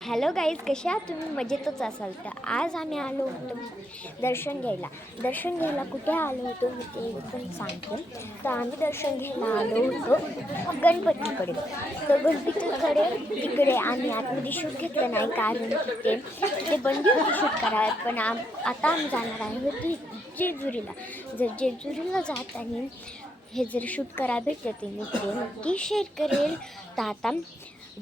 Hello guys, कशा आहात तुम्ही? मजेतच असाल तर आज आम्ही आलो होतो दर्शन घ्यायला कुठे आलो होतो मी ते पण सांगते. तर आम्ही दर्शन घ्यायला आलो होतो गणपतीकडे. तर गणपतीकडे तिकडे आम्ही आतमध्ये शूट घेतलं नाही, कारण तिथे बंदी होती शूट करायला. पण आता आम्ही जाणार आहे जेजुरीला. जर जेजुरीला जाताना हे जर शूट करायला भेटलं ते मी ते नक्की शेअर करेल. तर आता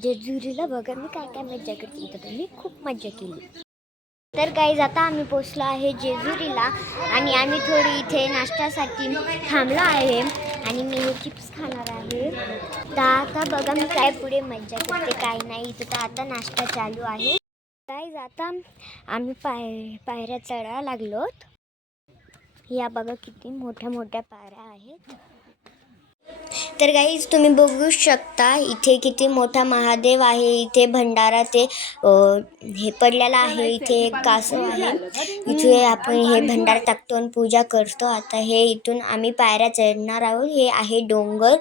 जेजुरीला बघा मी काय काय मज्जा करते. इथं तुम्ही खूप मज्जा केली. तर गाईज, आता आम्ही पोचलो आहे जेजुरीला आणि आम्ही थोडी इथे नाश्त्यासाठी थांबलो आहे आणि मी हे चिप्स खाणार आहे. तर आता बघा मी काय पुढे मज्जा करते काय नाही. इथं तर आता नाश्ता चालू आहे. गाईज, आता आम्ही पायऱ्या चढायला लागलोत. या बघा किती मोठ्या मोठ्या पायऱ्या आहेत. तर गाईज, तुम्ही बघू शकता इथे किती मोठा महादेव आहे. इथे भंडारा ते हे पडलेला आहे. इथे एक कासव आहे. इथे आपण हे भंडारा टाकतो आणि पूजा करतो. आता हे इथून आम्ही पायऱ्या चढणार आहोत. हे आहे डोंगर.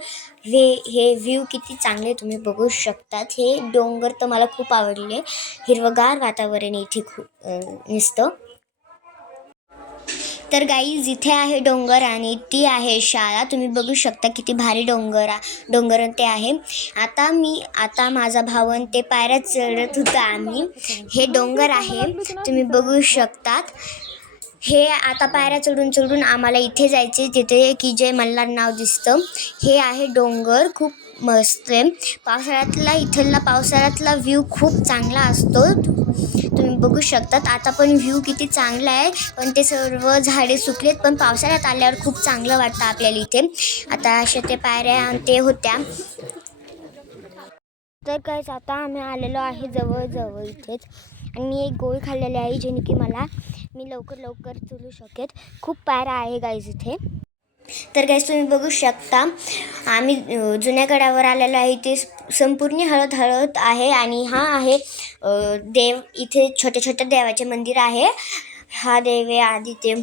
हे व्ह्यू किती चांगले तुम्ही बघू शकतात. हे डोंगर तर मला खूप आवडले. हिरवगार वातावरण इथे खूप दिसतं. तर गाईज, इथे आहे डोंगर आणि ती आहे शाळा. तुम्ही बघू शकता किती भारी डोंगर ते आहे. आता माझा भाऊ आणि ते पायऱ्या चढत होता आम्ही. हे डोंगर आहे तुम्ही बघू शकतात. हे आता पायऱ्या चढून आम्हाला इथे जायचे, तिथे की जे मल्हार नाव दिसतं. हे आहे डोंगर, खूप मस्त आहे. इथला पावसाळ्यातला व्ह्यू खूप चांगला असतो. तुम्ही बघू शकतात. आता पण व्ह्यू किती चांगला आहे, पण ते सर्व झाडे सुकलेत. पण पावसाळ्यात आल्यावर खूप चांगलं वाटतं आपल्याला इथे. आता अशा ते पायऱ्या ते होत्या. तर काहीच आता आम्ही आलेलो आहे जवळ इथेच. आणि मी एक गोळी खाल्लेली आहे जेणे की मी लवकर चलू शकेल. खूप पायऱ्या आहे गाईज इथे. तर गाईज, तुम्ही बघू शकता आम्ही जुन्या गडावर आलेलो आहे. इथे संपूर्ण हळद आहे आणि हा आहे देव. इथे छोट्या देवाचे मंदिर आहे. हा देव आहे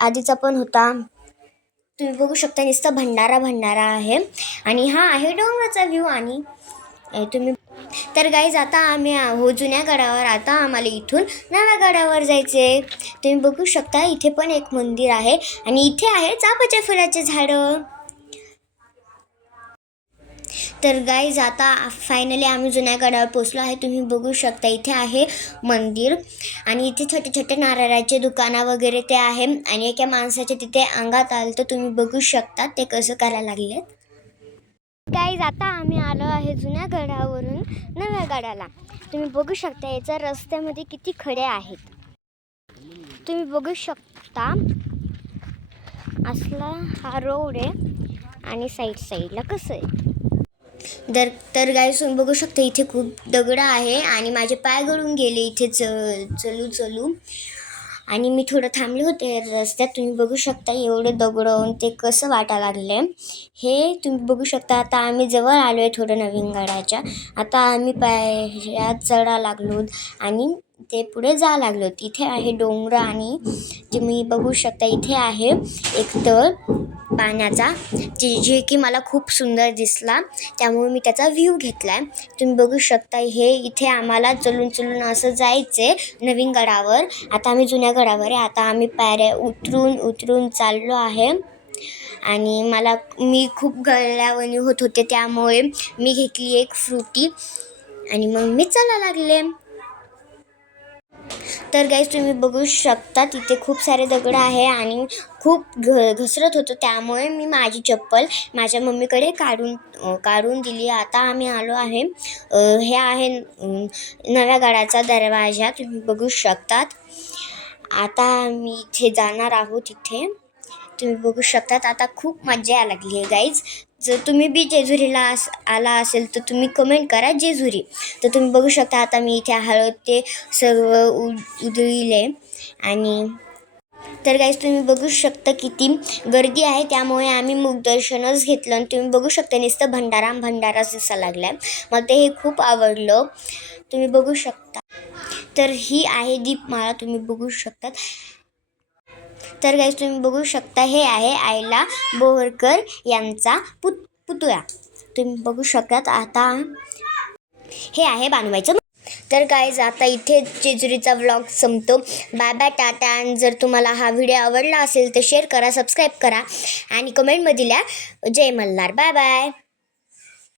आधीचा पण होता. तुम्ही बघू शकता नुसतं भंडारा आहे. आणि हा आहे डोंगराचा व्ह्यू. आणि तुम्ही तर गाईज, आता आम्ही आहोत जुन्या गडावर. आता आम्हाला इथून नव्या गडावर जायचे. तुम्ही बघू शकता इथे पण एक मंदिर आहे आणि इथे आहे चाफ्याच्या फुलाचे झाडं. तर गाईज, आता फायनली आम्ही जुन्या गडावर पोचलो आहे. तुम्ही बघू शकता इथे आहे मंदिर आणि इथे छोटे नारळाचे दुकानं वगैरे ते आहे. आणि एका माणसाच्या तिथे अंगात आलं तर तुम्ही बघू शकता ते कसं करायला लागले. गाईज, आता आम्ही आलो आहे जुन्या गडावरून नव्या गडाला. तुम्ही बघू शकता याच्या रस्त्यामध्ये किती खडे आहेत. तुम्ही बघू शकता असला हा रोड आहे आणि साईडला कसं आहे. तर गाईज, तुम्ही बघू शकता इथे खूप दगड आहे आणि माझे पाय गळून गेले इथे चलू. आणि मी थोडं थांबले होते रस्त्यात. तुम्ही बघू शकता एवढे दगड ते कसं वाटायला लागले. हे तुम्ही बघू शकता. आता आम्ही जवळ आलो आहे थोडं नवीन गडाच्या. आता आम्ही पायऱ्या चढा लागलो आणि ते पुढे जा लागलो. इथे आहे डोंगर आणि तुम्ही बघू शकता इथे आहे एक तळ पाण्याचा, जे की मला खूप सुंदर दिसला, त्यामुळे मी त्याचा व्ह्यू घेतला आहे. तुम्ही बघू शकता हे इथे आम्हाला चलून असं जायचं नवीन गडावर. आता आम्ही जुन्या गडावर आहे. आता आम्ही पायऱ्या उतरून चाललो आहे आणि मी खूप गळल्यावानी होत होते, त्यामुळे मी घेतली एक फ्रुटी आणि मग मी चालायला लागले. तर गाईज, तुम्ही बघू शकता तिथे खूप सारे दगड आहे आणि खूप घसरत होतं, त्यामुळे मी माझी चप्पल माझ्या मम्मीकडे काढून दिली. आता आम्ही आलो आहे हे आहे नव्या गडाचा दरवाजा. तुम्ही बघू शकतात. आता आम्ही इथे जाणार आहोत. इथे तुम्ही बघू शकतात. आता खूप मजा यायला लागली आहे गाईज. जर तुम्ही बी जेजुरीला आला असेल तर तुम्ही कमेंट करा जेजुरी. तर तुम्ही बघू शकता आता मी इथे हळद ते सर्व उधळले. आणि तर गाईज, तुम्ही बघू शकता किती गर्दी आहे, त्यामुळे आम्ही मुखदर्शनच घेतलं. आणि तुम्ही बघू शकता नुसतं भंडारा दिसायला लागला आहे. मला ते हे खूप आवडलं. तुम्ही बघू शकता. तर ही आहे दीपमाळा. तुम्ही बघू शकतात. तर गाईज, तुम्ही बघू शकता हे आहे आयला बोरकर यांचा पुतळा. तुम्ही बघू शकतात. आता हे आहे बानुबाईचं. तर गाईज आता इथे जेजुरीचा व्लॉग संपतो. बाय बाय, टाटा. आणि जर तुम्हाला हा व्हिडिओ आवडला असेल तर शेअर करा, सबस्क्राईब करा आणि कमेंटमध्ये लिहा जय मल्हार. Bye bye.